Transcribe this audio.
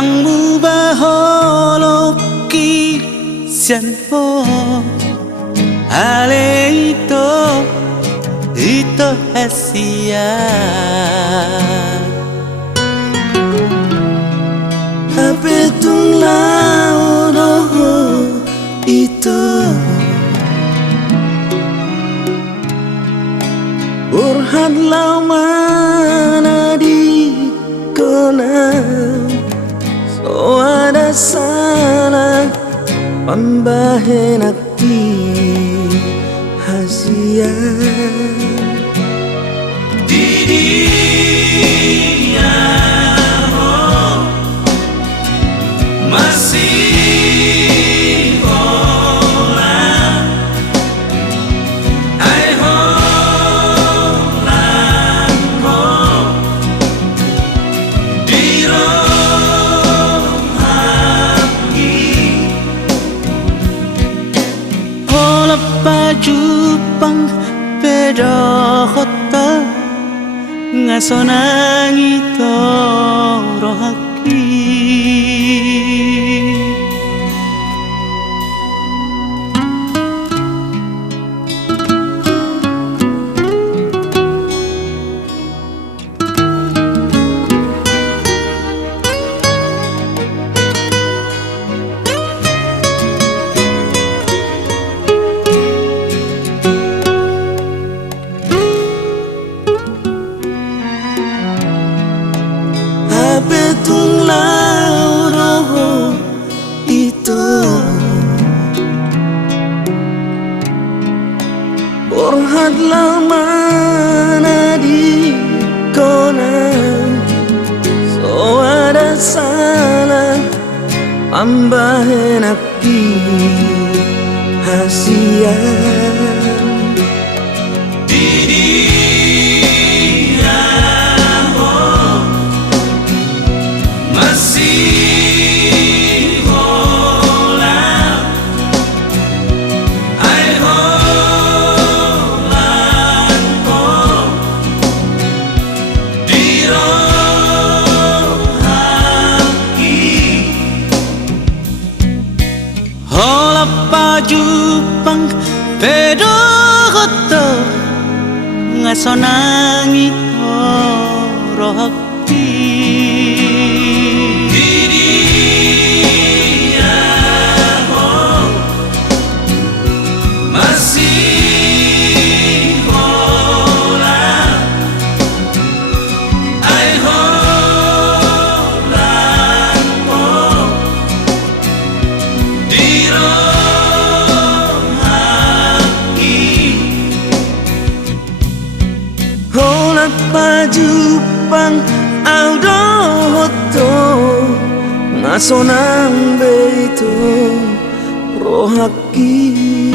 yang mubah holoki sianpo ale itu hasia tapi tunglau itu burhan lama di kona so ada salah pembahenakti hasia dia masih orang ai holang di rohani hola pajupang beda kota ngasonangi torohaki betung lauro itu borhat lama di kona so ada salah ambahenaki hasia pajupang pedo koto ngasonangi torohaki dia masih orang ai holang di holat pajupang audo hoto ngasonang beito rohaki